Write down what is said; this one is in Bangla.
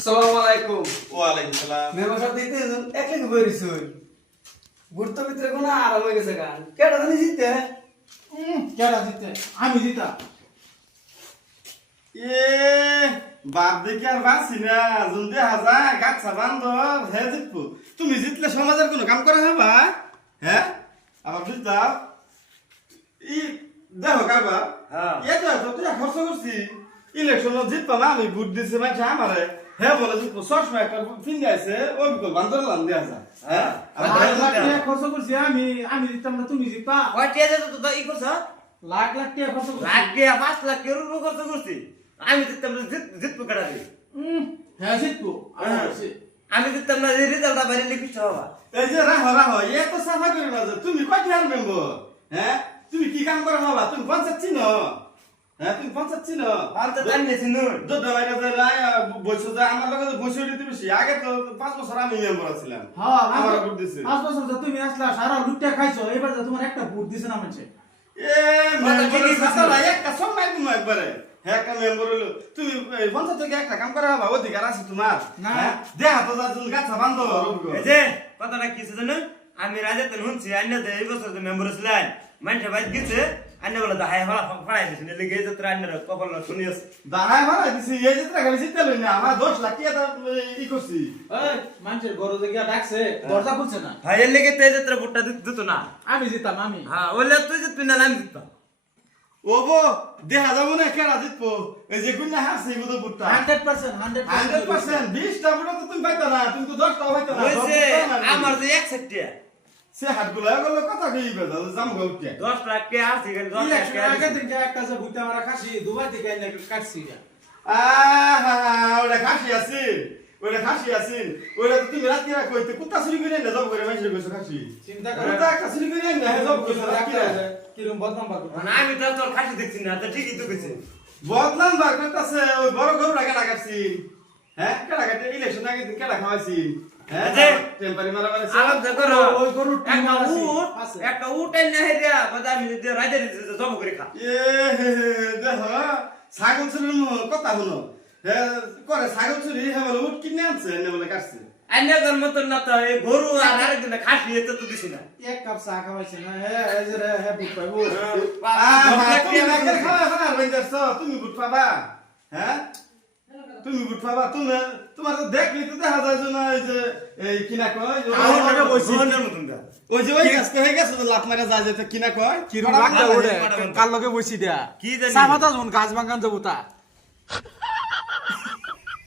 আসসালামু আলাইকুম। ওয়ালাইকুম সালাম। মেম্বার সাহেব দেখতেছেন একলাই বেরিয়েছেন গুরুত্ব ভিতরে কোনো আরাম হয়ে গেছে গান কেটা জানি জিততে কেডা জিতে আমি জিতা এ বাপ দেখি আর বাঁচি না জলদি হাজা গাছা বান্ধব হে জিতবো তুমি জিতলে সমাজের কোনো কাম করে হবা হ্যাঁ আবার জিতাও ই দেখো কারবার হ্যাঁ। এত এত তুই খরচ করছি ইলেকশন জিতবা না আমি ভোট দিছি মানে আমারে হে বলে জিতবো সবসময় একটা ফিঙ্গে আছে ওই বান্ধব লান দেওয়া যায় হ্যাঁ লাখ টাকা খরচ করছি আমি জিততাম না তুমি জিতবা কয়টা যেত তো ই করছ লাখ টাকা খরচ করছি লাখ টাকা 5 লাখ এর উপর খরচ করছি আমি জিততাম না জিতবো কেডা রে হ্যাঁ জিতবো আমি জিততাম না রেজাল্টটা বাইরে লিখিছ বাবা এই যে রাহো রাহো এ তো সাফা করে না যে তুমি কয় টাকার মেম্বার হ্যাঁ তুমি কি কাম করো বাবা তুমি পঞ্চায়েত চিনো হ্যাঁ তুমি পঞ্চায়েত চিনো আমি তো জানি না দুধ বাইরে যে বসে যে আমার লগে বসে দিতে বেশি আগে তো 5 বছর আমি মেম্বার ছিলাম হ্যাঁ আমার ভোট দিছে 5 বছর তো তুমি আসলা সারা লুটটা খাইছো এবার যে তোমার একটা ভোট দিছে না মানছে এ মেম্বার সাথে একটা সময় তুমি একবারে হ্যাঁ একটা মেম্বার হলো তুমি পঞ্চায়েত থেকে একটা কাম করা বাবা অধিকার আছে তোমার না। হ্যাঁ দেখা তো যা গাছা বান্ধব এই যে কথাটা কি জানো আমি রাজাতে শুনছি আন্না যে এই বছর যে মেম্বার ছিলেন মানুষ বাইরে গেছে আন্না বলে দাহাই হলা ফাড়াই দিছে নে লেগে যে তোর আন্নার কপাল শুনিস দাঁড়ায় ভাড়া দিছি এই যে টাকা জিততে লই না আমার 10 লাখ টাকা ই করছি এই মানুষের গরজে গিয়া ডাকছে দরজা খুলছে না ভাই এর লেগে তেজ তোর ভোটটা দিত না আমি জিতাম আমি হ্যাঁ ওলে তুই জিতবি না আমি জিততাম ওবো দেখা যাবো না কেডা জিতবো এই যে গুন্না হাসি বুঝো বুটটা 100% 100% 20 টা বুট তো তুমি পাইতা না তুমি তো 10 টা পাইতা না ওইছে আমার যে 160 সে হাতগুলা গেল কথা কইবে দাদা জাম গউকে 10 লাখ টাকা আছে এখানে 10 লাখ ইলেকশন টাকা আগে থেকে একটা যে ভুট্টা মারা খাসি দুবাই থেকে এনে কাটছি আহা ওটা খাসি আছে ওটা তো তুমি রাত কিরা কইতে কুত্তা চুরি করে না জব করে মাইছে কইছো খাসি চিন্তা করে কুত্তা একটা চুরি করে না জব কইছো রাত কিরা কিরম বদনাম পাবো না আমি তো তোর খাসি দেখছি না তো ঠিকই তো কইছে বদনাম বার করতেছে ওই বড় গরু টাকা লাগাছি হ্যাঁ কেডা কাটে ইলেকশন আগে দিন কেডা খাওয়াইছি হ্যাঁ যে টেম্পারি মারা মারা আলাপ যে করো ওই গরুর টিম একটা উট এনে হেরিয়া বাদা আমি যদি রাজা জব করে খা এ দেখো ছাগল চুরির কথা হলো হ্যাঁ করে ছাগল চুরি হ্যাঁ বলে উঠ কিনে আনছে এনে বলে কাটছে আইনা তোর মতন না তো এই গরু আর আরেকদিন খাসি এত তো দিছি না এক কাপ চা খাওয়াইছে না এই যে হে বুট পাইবো তুমি নাকের খাওয়া খাওয়া বেঁচেছ তুমি বুট পাবা হ্যাঁ তুমি বুট পাবা তুমি তোমার তো দেখলি তো দেখা যায় যে না এই যে এই কিনা কয় মোহনের মতন দা ওই যে ওই কাজটা হয়ে গেছে তো লাভ মারা যায় যে কিনা কয় কিরম লাগা ওরে কাল লগে বসি দিয়া কি জানি চা পাতা যখন গাছ বাগান যাবো তা